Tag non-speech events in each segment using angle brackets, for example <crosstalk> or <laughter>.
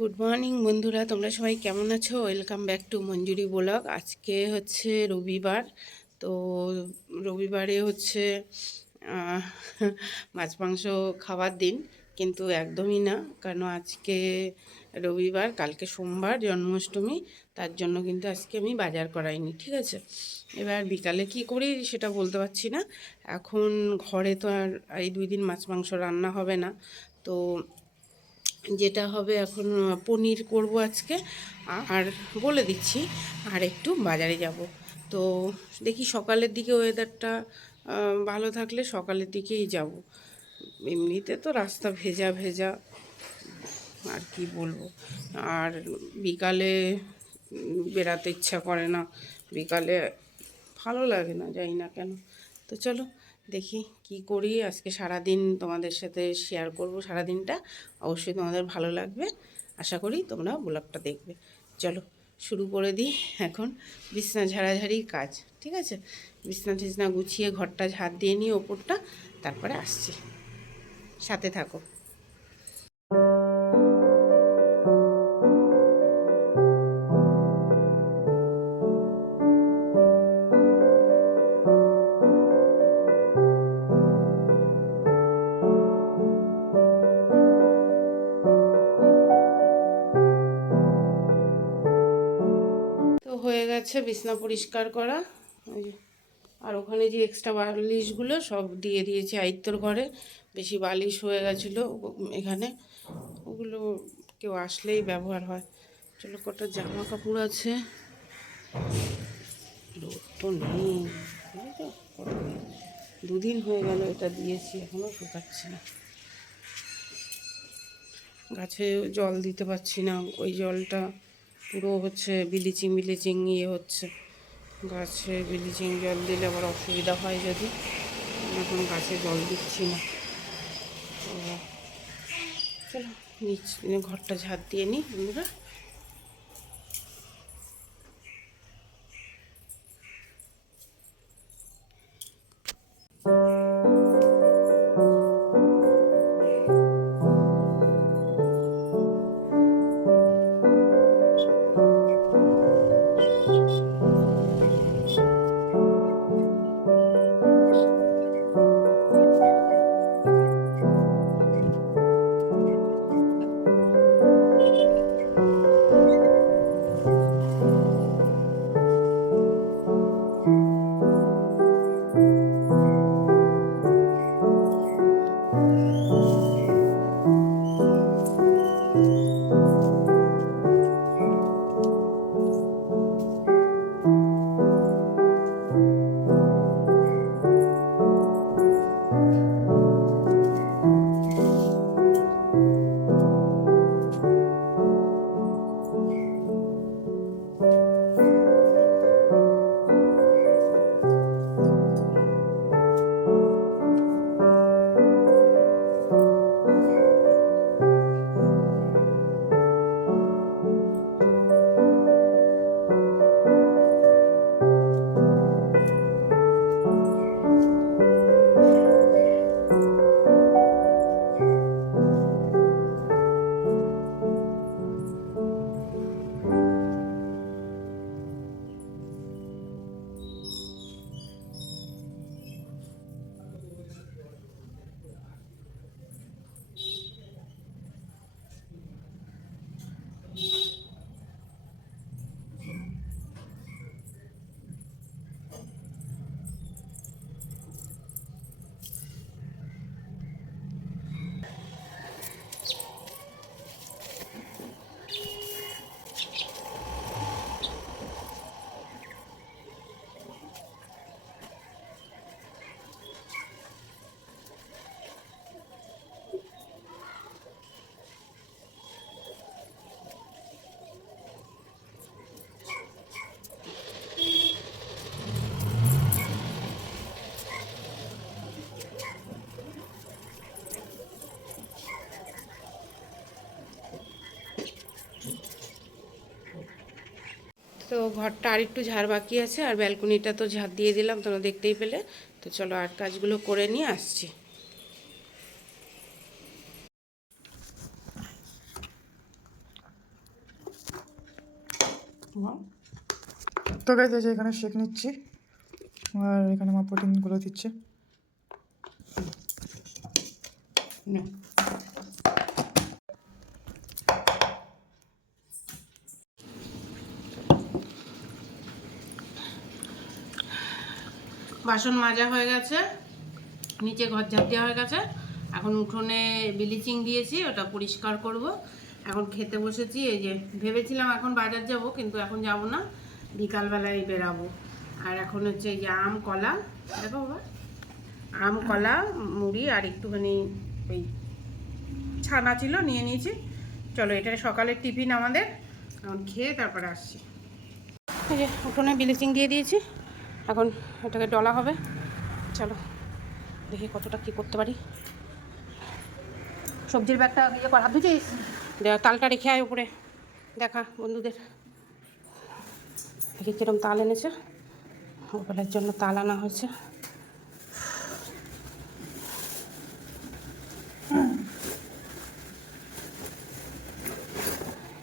Good morning বন্ধুরা। তোমরা সবাই কেমন আছো? Welcome back to Manjuri blog আজকে হচ্ছে রবিবার। তো রবিবারে হচ্ছে মাছ, মাংস খাওয়ার দিন, কিন্তু একদমই না। কারণ আজকে রবিবার? কালকে সোমবার, জন্মাষ্টমী। তার জন্য কিন্তু আজকে আমি বাজার করাইনি, ঠিক আছে? এবার বিকালে কি করি সেটা বলতে পারছি না। এখন ঘরে তো আর এই দুই দিন মাছ, মাংস রান্না হবে না। তো যেটা হবে এখন পনির করব আজকে। আর বলে দিচ্ছি, আর একটু বাজারে যাব। তো দেখি সকালের দিকে ওয়েদারটা ভালো থাকলে সকালের দিকেই যাব। এমনিতে তো রাস্তা ভেজা ভেজা, আর কি বলব। আর বিকালে বেরাতে ইচ্ছা করে না। বিকালে ভালো লাগে না জানি না কেন। তো চলো দেখি কি করি, আজকে সারা দিন তোমাদের সাথে শেয়ার করব সারা দিনটা অবশ্যই তোমাদের ভালো লাগবে। আশা করি তোমরা ব্লগটা দেখবে। চলো শুরু করে দিই এখন। বিছনা ঝাড়াঝাড়ি কাজ, ঠিক আছে? বিছনা টিছনা গুছিয়ে ঘরটা ঝাড় দিয়ে নিয়ে ওপরটা, তারপরে আসছি। সাথে থাকো। গেছে, বিছনা পরিষ্কার করা। আর ওখানে যে এক্সট্রা বালিশগুলো সব দিয়ে দিয়েছি আইত্তর ঘরে। বেশি বালিশ হয়ে গেছিল এখানে। ওগুলো কেউ আসলেই ব্যবহার হয়। চলো, কটা জামা কাপড় আছে দুদিন হয়ে গেল এটা দিয়েছি এখনও শুকাচ্ছি না। গাছে জল দিতে পারছি না, ওই জলটা পুরো হচ্ছে ব্লিচিং ব্লিচিং ইয়ে হচ্ছে। গাছে ব্লিচিং জল দিলে আবার অসুবিধা হয় যদি। এখন গাছে জল দিচ্ছি না। চলো, নিচ, ঘরটা ঝাড় দিয়ে নিই বন্ধুরা তো ঘরটা আর একটু ঝাড় বাকি আছে আর ব্যালকনিটা তো ঝাড় দিয়ে দিলাম তোমরা দেখতেই পেলে। তো চলো আর কাজগুলো করে নিয়ে আসছি। তো গেছে যে এখানে শেখ নিচ্ছি আর এখানে মা প্রোটিনগুলো দিচ্ছে। না। বাসন মাজা হয়ে গেছে, নিচে ঘর ঝাড় দেওয়া হয়ে গেছে। এখন উঠোনে ব্লিচিং দিয়েছি, ওটা পরিষ্কার করব। এখন খেতে বসেছি, এই যে ভেবেছিলাম এখন বাজার যাব, কিন্তু এখন যাব না, বিকালবেলায় বেরাবো। আর এখন হচ্ছে এই যে আম, কলা, দেখো বাবা, আম, কলা, মুড়ি আর একটুখানি ওই ছানা ছিল, নিয়ে নিয়েছি। চলো, এটা সকালের টিফিন আমাদের। এখন খেয়ে তারপরে আসছি। এই যে উঠোনে ব্লিচিং দিয়ে দিয়েছি। এখন এটাকে ডলা হবে। চলো দেখি কতটা কী করতে পারি। সবজির ব্যাগটা ইয়ে কর হাত ধুছিস তালটা রেখে আয় উপরে। দেখা বন্ধুদের। দেখি কিরম তাল এনেছে। ওপরের জন্য তাল আনা হয়েছে।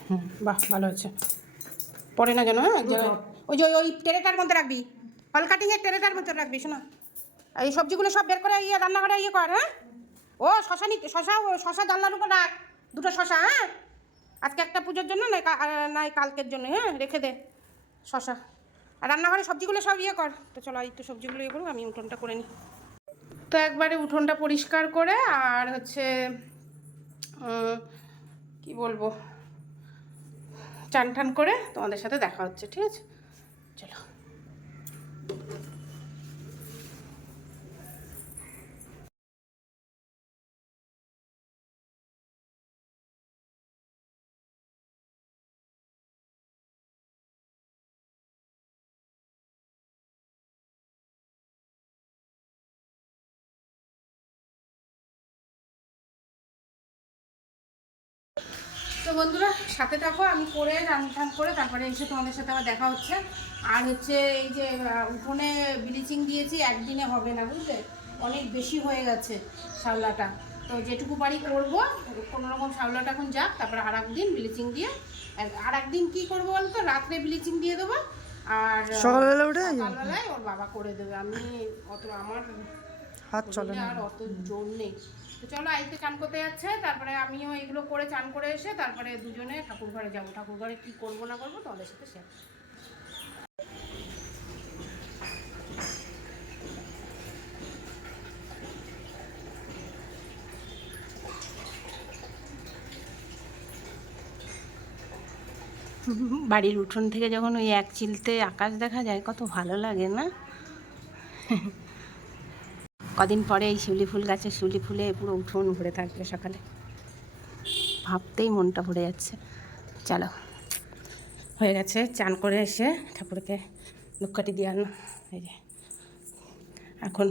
হুম বাহ ভালো হয়েছে। পড়ে না যেন হ্যাঁ? ওই যে ওই- ওই ট্রেটার মধ্যে রাখবি। ফল কাটিংয়ের ট্রেটার মধ্যে রাখবি, শোনা। এই সবজিগুলো সব বের করে ইয়ে রান্না করে ইয়ে কর হ্যাঁ? ও, শশা নি শশা শশা জানলার উপর রাখ, দুটো শশা হ্যাঁ? আজকে একটা পুজোর জন্য নয় নাই কালকের জন্য হ্যাঁ? রেখে দে শশা। আর রান্নাঘরে সবজিগুলো সব ইয়ে কর। তো চলো একটু সবজিগুলো ইয়ে করব আমি উঠোনটা করে নিই তো একবারে উঠোনটা পরিষ্কার করে, আর হচ্ছে কি বলব? চান টান করে তোমাদের সাথে দেখা হচ্ছে, ঠিক আছে? চলো। তো বন্ধুরা সাথে থাকো আমি করে রান করে তারপরে এসে তোমাদের সাথে আবার দেখা হচ্ছে। আর হচ্ছে এই যে উঠোনে ব্লিচিং দিয়েছি একদিনে হবে না বুঝলে? অনেক বেশি হয়ে গেছে শাওলাটা তো যেটুকু পারি করব কোনো রকম শাওলাটা এখন যাক তারপরে আর একদিন ব্লিচিং দিয়ে আর একদিন কী করব বলতো? রাত্রে ব্লিচিং দিয়ে দেবো আর সকালবেলা উঠে সকালবেলায় ওর বাবা করে দেবে। আমি অত আমার হাত চলে আর অত জোর নেই। তো চলো আইতে চান করতে যাচ্ছে, তারপরে আমিও এগুলো করে চান করে এসে তারপরে দুজনে ঠাকুর ঘরে যাব। ঠাকুর ঘরে কী করব না করব তোমাদের সাথে শেয়ার বাড়ির উঠোন থেকে যখন ওই এক চিলতে আকাশ দেখা যায়, কত ভালো লাগে না? কদিন পরে এই শিউলি ফুল গাছে শিউলি ফুলে পুরো উঠোন ভরে থাকবে সকালে। ভাবতেই মনটা ভরে যাচ্ছে। চলো। হয়ে গেছে, চান করে এসে ঠাকুরকে ধূপকাঠি দিয়ে আনো এই যে। এখন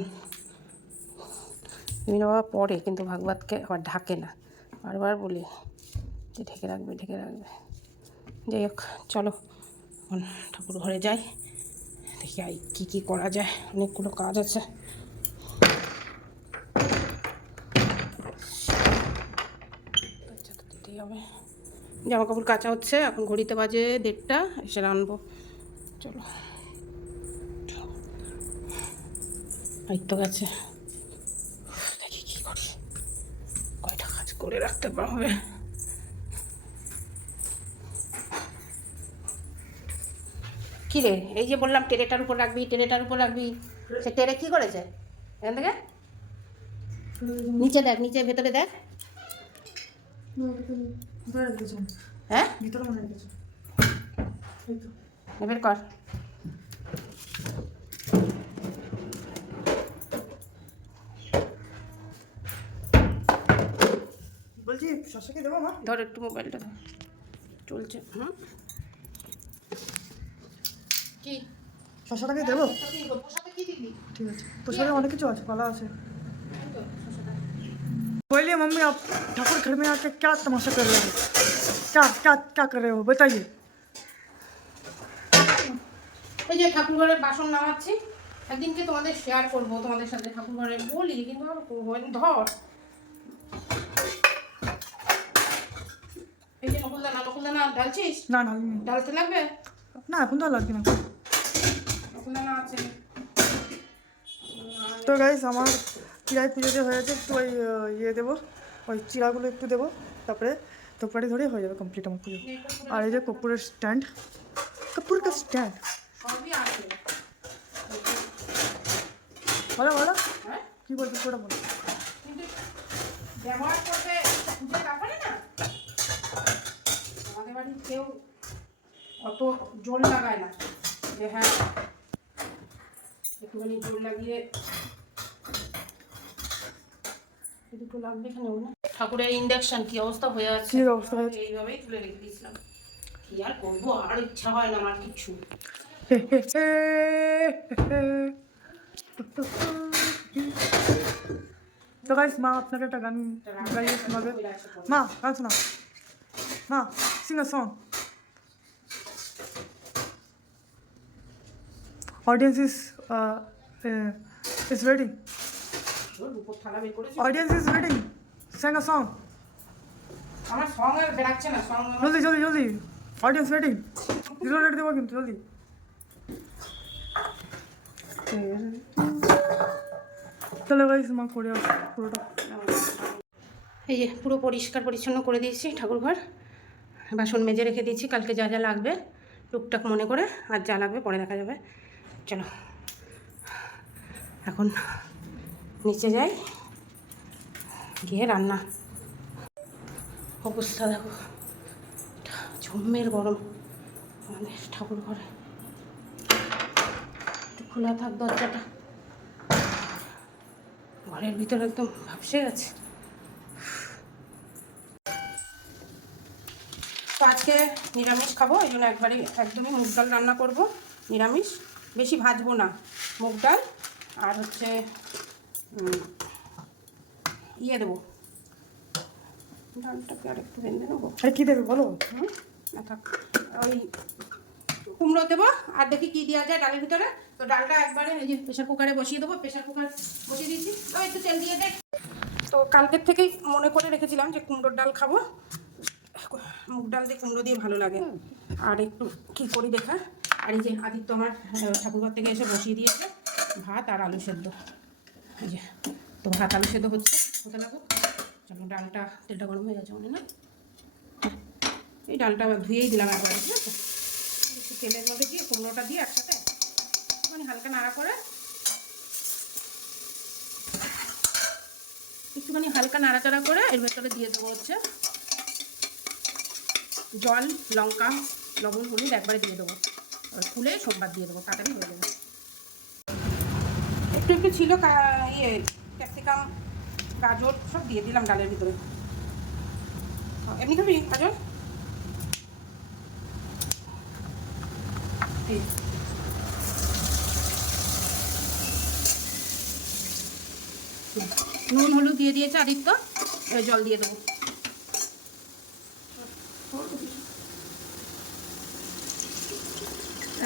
বিভিন্ন বাবা পরে কিন্তু ভাগবতকে আবার ঢাকে না। বারবার বলি যে ঢেকে রাখবে ঢেকে রাখবে। যাই হোক, চলো। ঠাকুর ঘরে যাই। দেখি কী কী করা যায়। অনেকগুলো কাজ আছে কাঁচা তো দিতেই হবে জামা কাপড় কাচা হচ্ছে, এখন ঘড়িতে বাজে দেড়টা, এসে রানবো চলো। তো গেছে। দেখি কী করি। কয়টা কাজ করে রাখতে পারবে? কি রে? এই যে বললাম, টেরেটার উপর রাখবি, টেরেটার উপর রাখবি। সে টেরে কি করেছে? এখান থেকে? নিচে দেখ, নিচে, ভেতরে দেখ। হ্যাঁ? ভিতরে মনে রেখেছে এই তো। বের কর। বলছি শশাকে দেবো মা? ধর একটু মোবাইলটা ধর। চলছে। হুম? কি? শশাটাকে দেবো? পোশাকে কি দিবি? ঠিক আছে? অনেক কিছু আছে কলা আছে। बोलिए मम्मी आप ठाकुर घर में आके क्या तमाशा कर रहे हो क्या क्या क्या कर रहे हो बताइए এই যে ঠাকুর ঘরের বাসন নামাচ্ছি একদিনকে তোমাদের শেয়ার করবো তোমাদের সাথে ঠাকুর ঘরে বলি কিন্তু আর করবো না। ধর এই যে নকুলদানা নকুলদানা ঢালছিস না না ঢালতে লাগবে না এখন তো আর লাগবে না ওখানে না আছে তো গাইস আমার চিরাই পুজোতে হয়েছে একটু ওই ইয়ে দেবো ওই চিরাগুলো একটু দেবো তারপরে তোপাটি ধরে হয়ে যাবে কমপ্লিট আমার পুজো। আর এই যে কপুরের স্ট্যান্ড কপুর কা স্ট্যান্ড বলো বলো। হ্যাঁ? কী বলছো পুরোটা বলো। ব্যবহার করতে না। আমাদের বাড়ির কেউ অত জোর লাগায় না। যে হ্যাঁ একটুখানি জোর লাগিয়ে না? ঠাকুরের ইন্ডাকশন কি অবস্থা হয়ে আছে কী অবস্থা হয়েছে এইভাবেই তুলে রেখে দিয়েছিলাম। কি আর করব? আর ইচ্ছা হয় না আমার কিছু। তো গাইস মা আপনাকে একটা গান গাইয়ে শোনাবে। মা গান শোনাও। মা sing a song audience is is waiting উপর থালা বের করেছি audience is waiting sing a song আমার সং আর বেরাচ্ছে না সং জলদি জলদি জলদি। অডিয়েন্স ওয়েটিং জিরো রেট দেবো কিন্তু জলদি। চলো গাইস মা করে আসো পুরোটা। এই যে পুরো পরিষ্কার পরিচ্ছন্ন করে দিয়েছি ঠাকুরঘর। বাসন মেজে রেখে দিয়েছি কালকে যা যা লাগবে টুকটাক মনে করে আর যা লাগবে পরে দেখা যাবে। চলো। এখন নিচে যাই, গিয়ে রান্না। অবস্থা দেখো, ঝুমের গরম। আমাদের ঠাকুর ঘরে। একটু খোলা থাক দরজাটা। ঘরের ভিতরে একদম ভাবসে গেছে। তো আজকে নিরামিষ খাব, এই জন্য একবারে একদমই মুগ ডাল রান্না করব। নিরামিষ, বেশি ভাজবো না। মুগ ডাল আর হচ্ছে ইয়ে দেবো। ডালটাকে আর একটু বেঁধে নেব। আরে কী দেবে বলো? না থাক। ওই কুমড়ো দেবো আর দেখি কী দেওয়া যায় ডালের ভিতরে। তো ডালটা একবারে এই যে প্রেশার কুকারে বসিয়ে দেবো প্রেশার কুকার বসিয়ে দিয়েছি তো একটু তেল দিয়ে দেয় তো কালকের থেকেই মনে করে রেখেছিলাম যে কুমড়োর ডাল খাব। মুগ ডাল দিয়ে কুমড়ো দিয়ে ভালো লাগে। আর একটু কী করি দেখা। আর এই যে আদিত্য আমার ঠাকুরঘর থেকে এসে বসিয়ে দিয়েছে ভাত আর আলু সেদ্ধ। এই যে, তো ভাত আলু সেদ্ধ হচ্ছে, হতে লাগুক চলো, ডালটা তেলটা গরম হয়ে গেছে মনে না? এই ডালটা ধুয়েই দিলাম একবারে, ঠিক আছে? তেলের মধ্যে দিয়ে, কুমড়োটা দিয়ে একসাথে একটুখানি হালকা নাড়া করে একটুখানি হালকা নাড়াচাড়া করে এর ভেতরে দিয়ে দেবো হচ্ছে জল, লঙ্কা, লবণ, হলুদ একবারে দিয়ে দেবো। খুলে সোমবার দিয়ে দেবো, তাড়াতাড়ি হয়ে যাবে। একটু একটু ছিল কা- ক্যাপসিকাম, গাজর সব দিয়ে দিলাম ডালের ভিতরে। এমনি খাবি গাজর? নুন, হলুদ দিয়ে দিয়েছে আদিত্য জল দিয়ে দেবো।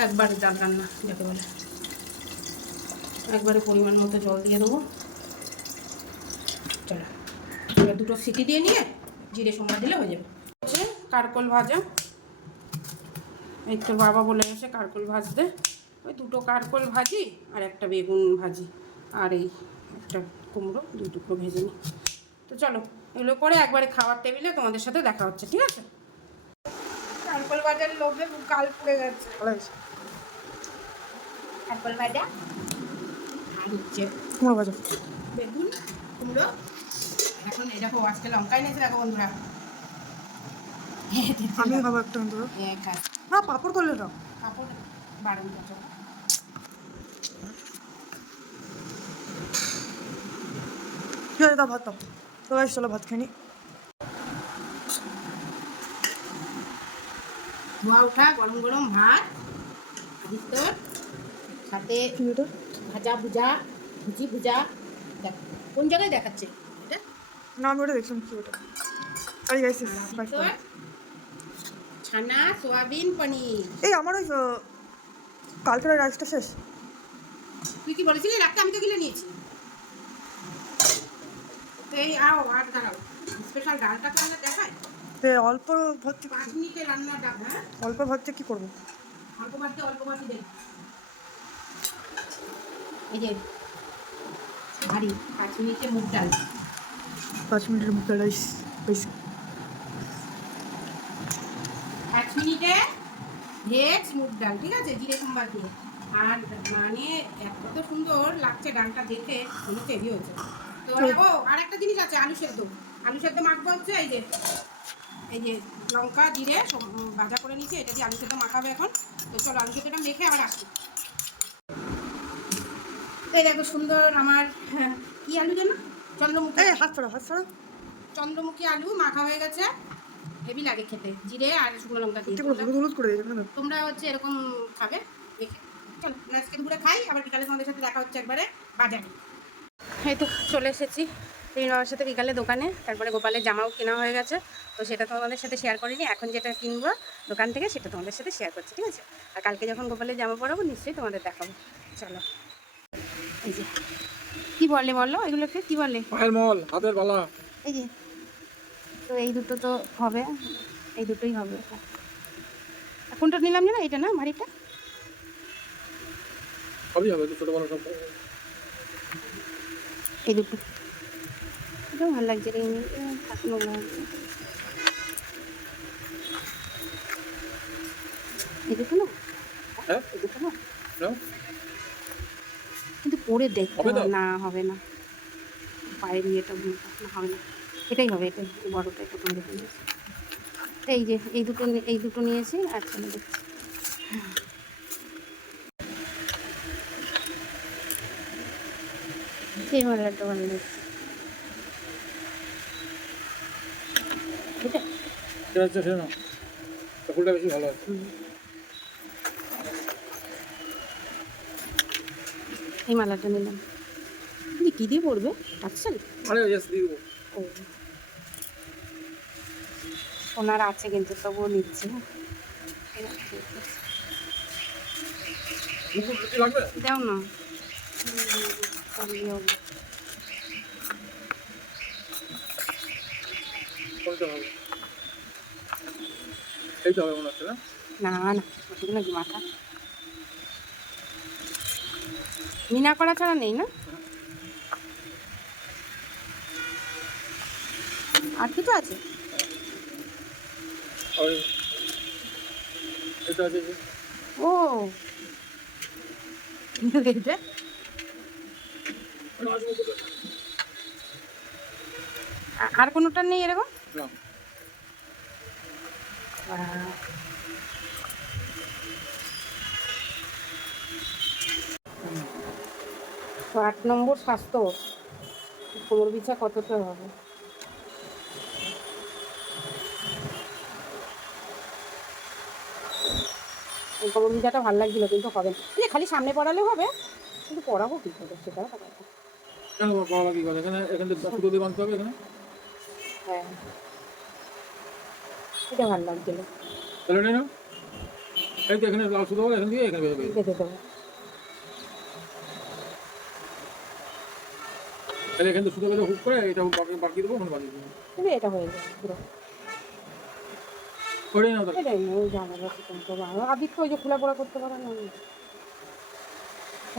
একবারে ডাল রান্না, যাকে বলে। একবারে পরিমাণ মতো জল দিয়ে দেবো। চলো, এবার দুটো সিটি দিয়ে নিয়ে জিরে সময় দিলে হয়ে যাবে। হচ্ছে কারকোল ভাজা। এই তো বাবা বলে গেছে কারকোল ভাজতে। ওই দুটো কারকোল ভাজি আর একটা বেগুন ভাজি। আর এই একটা কুমড়ো, দুই টুকরো ভেজে নিই। তো চলো, এগুলো করে একবারে খাওয়ার টেবিলে তোমাদের সাথে দেখা হচ্ছে, ঠিক আছে? কারকোল ভাজার লোভে গাল পুড়ে গেছে। কারকোল ভাজা? আর হচ্ছে কুমড়ো ভাজা বেগুন কুমড়ো এখন এই দেখো আজকে লঙ্কা এনেছে দেখো বন্ধুরা। আমি খাব একটা হাত না পাপড় করলে দাও। কাপড় বারণ করছ ঠিক আছে ভাত দাও। তো চলো ভাত খাই নি। ধোয়া ওঠা গরম গরম ভাত সাথে ভাজা ভুজা ভুজি ভুজা দেখ কোন জায়গায় দেখাচ্ছে? এটা? না আমি ওটা দেখলাম কি ওটা? আরে গাইস ছানা সোয়াবিন পনির। এই আমার ওই কালকের রাইসটা শেষ। তুই কি বলেছিলি? রাখতে আমি তো গিলে নিয়েছি। এই আও আর দাঁড়াও। স্পেশাল ডালটাকে আমরা দেখাই তে অল্প ভাত পাঁচ মিনিটে রান্নার ডাল হ্যাঁ? অল্প ভাতটা কি করব? অল্প অল্প দেবে এই যে ভারী পাঁচ মিনিটে মুগ ডাল। পাঁচ মিনিটের পাঁচ মিনিটে ভেজ মুগ ডাল ঠিক আছে? জিরে সম্বার দিয়ে। আর মানে এত সুন্দর লাগছে ডালটা দেখে হেভি হয়েছে। তো ও আর একটা জিনিস আছে আলু সেদ্ধ। আলু সেদ্ধ মাখবো হচ্ছে এই যে এই যে লঙ্কা জিরে ভাজা করে নিয়েছি এটা দিয়ে আলু সেদ্ধ মাখাবে এখন। তো চলো আলু সেদ্ধটা মেখে আবার আসি। এই দেখো সুন্দর আমার হ্যাঁ, কি আলু যেন? চন্দ্রমুখী। হাত ছড়া হাত ছড়া চন্দ্রমুখী আলু মাখা হয়ে গেছে। হেভি লাগে খেতে। জিরে আর শুকনো লঙ্কা দিয়ে তোমরা হচ্ছে এরকম খাবে। দেখে চলো আজকে দুপুরে খাই। আবার বিকালে তোমাদের সাথে দেখা হচ্ছে একবারে বাজারে। এই তো চলে এসেছি। এই বাবার সাথে বিকালে দোকানে। তারপরে গোপালের জামাও কেনা হয়ে গেছে। তো সেটা তোমাদের সাথে শেয়ার করিনি। এখন যেটা কিনবো দোকান থেকে সেটা তোমাদের সাথে শেয়ার করছি ঠিক আছে? আর কালকে যখন গোপালের জামা পরাবো নিশ্চয়ই তোমাদের দেখাবো। চলো। এই যে। কী বলে বলো? এগুলোকে কী বলে? পায়ের মল হাতের বালা। এই যে। তো এই দুটো তো হবে। এই দুটোই হবে। কোনটা নিলাম জানো? এটা না? ভারীটা সবই হবে ছোটো বড় সব। এই দুটো। এটাও ভালো লাগছে রে ঠাকুর এই দুটো না? হ্যাঁ? এই দুটো না? নাও। কিন্তু পরে দেখতে হবে না হবে না। ইয়েটা না, হবে না। এটাই হবে এটাই বড়টাই প্রথম দেখে নিয়েছি এই যে এই দুটো এই দুটো নিয়েছি আচ্ছা আমি দেখছি। সেই মালাটা ভালো লাগছে এটা? ফুলটা বেশি ভালো আছে। এই মালাটা নিলাম। তুমি কী দিয়ে পড়বে টাকসাল মানে ও। ওনার আছে কিন্তু তবুও নিচ্ছে দাও না। না? না মাথা? মিনা করা ছাড়া নেই না? আর কিছু আছে? আছে ও। এটা? আর কোনোটা নেই এরকম? না। তো আট নম্বর স্বাস্থ্য। কোমর বিছা কতটা হবে? এই কোমর বিছাটা ভালো লাগছিল কিন্তু হবে না। খালি সামনে পড়ালে হবে কিন্তু পড়াবো কি করে? সেটা। কি করে? এখানে এখানে সুতো দিয়ে বাঁধতে হবে এখানে। হ্যাঁ। এটা ভালো লাগছিল। এই তো এখানে লাল সুতো এখান দিয়ে এখানে বেঁধে দেবো। তাহলে এখান থেকে সুতো বেরো হুক করে এটা বাকি বাকি দেবো ওখানে বাঁধিয়ে দেবো। কিন্তু এটা হয়ে যাবে পুরো। করে নাও তাহলে। এটাই ওই জামাটা চিকন তো ভালো আদিত্য ওই যে খোলা পড়া করতে পারে না?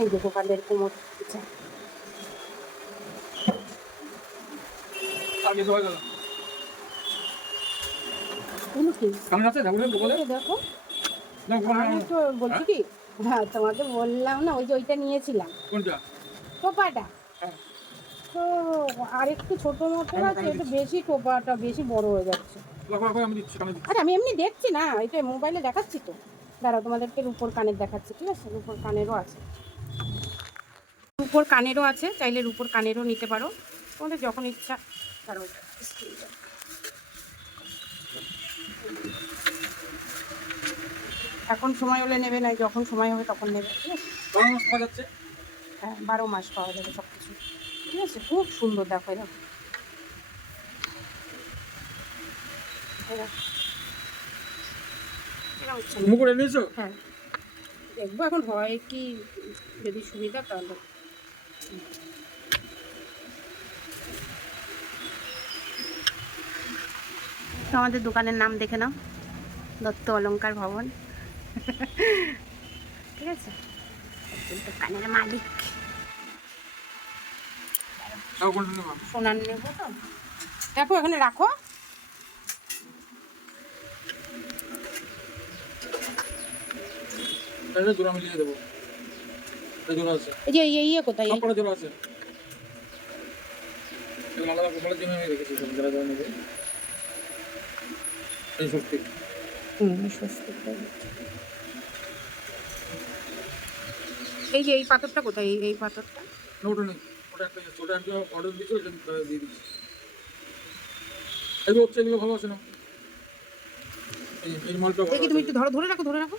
এই যে দোকানদের কোমর আগে তো হয়ে গেল কেমন আছে? ঠাকুরের বলে। দেখো। আমি তো বলছি কি? হ্যাঁ তোমাকে বললাম না ওই যে ওইটা নিয়েছিলাম। কোনটা? টোপাটা। হ্যাঁ। তো আরেকটু ছোট মতো আছে এটা বেশি টোপাটা বেশি বড় হয়ে যাচ্ছে। রাখো আমি আরে এমনি দেখছি না এটা মোবাইলে দেখাচ্ছি তো। দাঁড়াও তোমাদেরকে রূপোর কানের দেখাচ্ছি ঠিক আছে? রূপোর কানেরও আছে। রূপোর কানেরও আছে চাইলে রূপোর কানেরও নিতে পারো। তোমাদের যখন ইচ্ছা দাঁড়াও। এখন সময় হলে নেবে না যখন সময় হবে তখন নেবে ঠিক আছে? হ্যাঁ বারো মাস পাওয়া যাবে সব কিছু ঠিক আছে খুব সুন্দর দেখো এরকম। মুকুট এনেছো হ্যাঁ। দেখব এখন হয় কি যদি সুবিধা তাহলে। আমাদের দোকানের নাম দেখে নাও। দত্ত অলঙ্কার ভবন। ঠিক আছে। দোকানের মালিক। সোনার নেব তো। দেখো এখানে রাখো। এই যে এই ইয়ে কোথায়? আছে। আলাদা গোপালের জন্য আমি রেখেছি যারা যারা নেবে। এই স্বস্তি এই যে এই পাথরটা কোথায়? এই- পাথরটা? ওটা নেই। অর্ডার না তুমি। একটু ধরো রাখো, ধরে রাখো।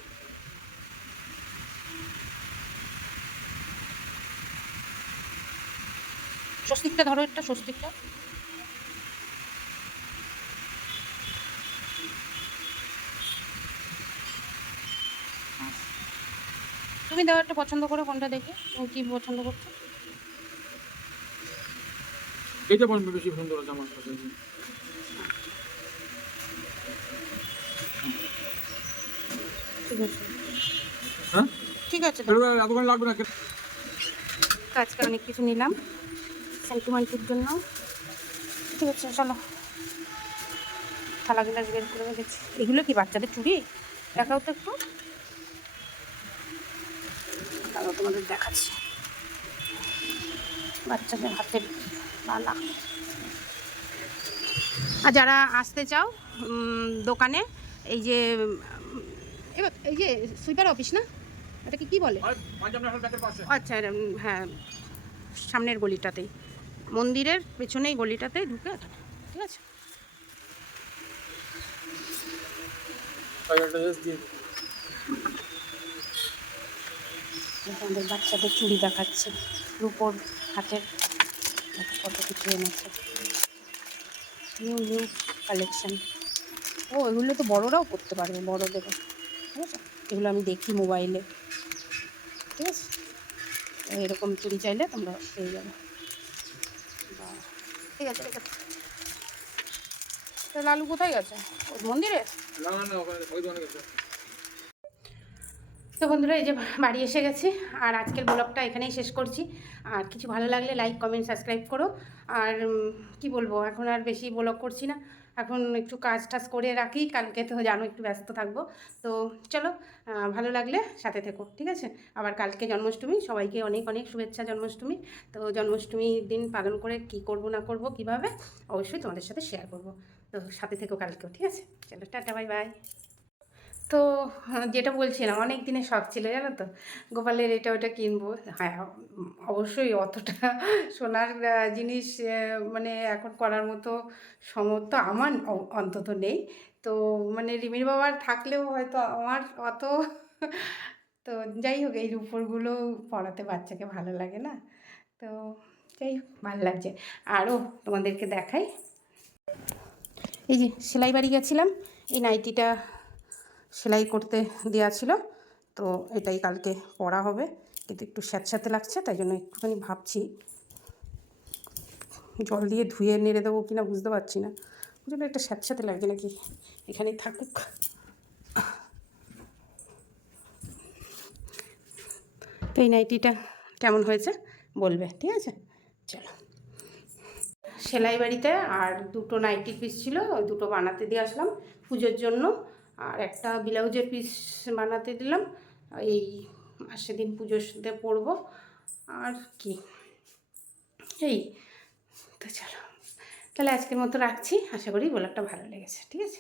স্বস্তিকটা ধরো একটা, স্বস্তিকটা। তুমি একটা পছন্দ করো, কোনটা দেখে? তুমি কি পছন্দ করছ? এইটা বল বেশি সুন্দর আছে আমার কাছে ঠিক আছে। হ্যাঁ? ঠিক আছে এতক্ষণ লাগবে না আজকে অনেক কিছু নিলাম। সেন্টিমেন্টের জন্য। ঠিক আছে চলো। থালা গিলাস বের করে রেখেছি। এগুলো কি বাচ্চাদের চুড়ি? দেখাও তো একটু। দাঁড়াও তোমাদের দেখাচ্ছি। বাচ্চাদের হাতের আর যারা আসতে চাও দোকানে এই যে এবার- এই যে সুইপার অফিস না? এটাকে কি বলে? আচ্ছা হ্যাঁ সামনের গলিটাতেই। মন্দিরের পেছনেই গলিটাতেই ঢুকে ঠিক আছে? আমাদের বাচ্চাদের চুড়ি দেখাচ্ছে রূপোর হাতের কত কিছু নিউ নিউ কালেকশন ও, এগুলো তো বড়রাও করতে পারবে বড়দেরও ঠিক আছে? এগুলো আমি দেখি মোবাইলে ঠিক আছে? এরকম চুড়ি চাইলে তোমরা পেয়ে যাবে। ঠিক আছে ঠিক আছে। লালু কোথায় গেছে? মন্দিরে? না না, ওখানে ওই দোকানে গেছে। তো বন্ধুরা, এই যে বাড়ি এসে গেছি, আর আজকের ব্লগটা এখানেই শেষ করছি। আর কিছু ভালো লাগলে লাইক কমেন্ট সাবস্ক্রাইব করো। আর কি বলব, এখন আর বেশি ব্লগ করছি না। এখন একটু কাজ টাজ করে রাখি, কালকে তো জানো একটু ব্যস্ত থাকব। তো চলো ভালো লাগলে সাথে থেকো, ঠিক আছে? আবার কালকে জন্মাষ্টমী, সবাইকে অনেক অনেক শুভেচ্ছা জন্মাষ্টমী। তো জন্মাষ্টমীর দিন পালন করে কি করব, না করব, কীভাবে, অবশ্যই তোমাদের সাথে শেয়ার করব। তো সাথে থেকো কালকেও, ঠিক আছে? চলো, টাটা বাই বাই তো আহ, যেটা বলছিলাম অনেক দিনের শখ ছিল জানো তো? গোপালের এটা ওটা কিনবো। হ্যাঁ অবশ্যই অতটা <laughs> সোনার জিনিস মানে এখন করার মতো সমর্থ আমার অন্তত নেই। তো মানে রিমির বাবার থাকলেও হয়তো আমার অত <laughs> তো যাই হোক এই রূপরগুলো পড়াতে বাচ্চাকে ভালো লাগে না। তো যাই হোক ভালো লাগছে। আরও তোমাদেরকে দেখাই। এই যে সেলাই বাড়ি গেছিলাম এই নাইটিটা সেলাই করতে দেওয়া ছিল। তো এটাই কালকে পড়া হবে। কিন্তু একটু স্যাঁতস্যাঁতে লাগছে, তাই জন্য একটুখানি ভাবছি, জল দিয়ে ধুয়ে নেড়ে দেবো কি না বুঝতে পারছি না। ওই জন্য একটা স্যাঁতস্যাঁতে লাগছে নাকি, এখানেই থাকুক। তো এই নাইটিটা কেমন হয়েছে বলবে, ঠিক আছে? চলো। সেলাই বাড়িতে আর দুটো নাইটি পিস ছিল, ওই দুটো বানাতে দিয়ে আসলাম পুজোর জন্য। আর একটা ব্লাউজের পিস বানাতে দিলাম। এই আর সেদিন পুজোর সাথে পরবো। আর কি? এই তো চলো। তাহলে আজকের মতো রাখছি। আশা করি ব্লগটা ভালো লেগেছে। ঠিক আছে।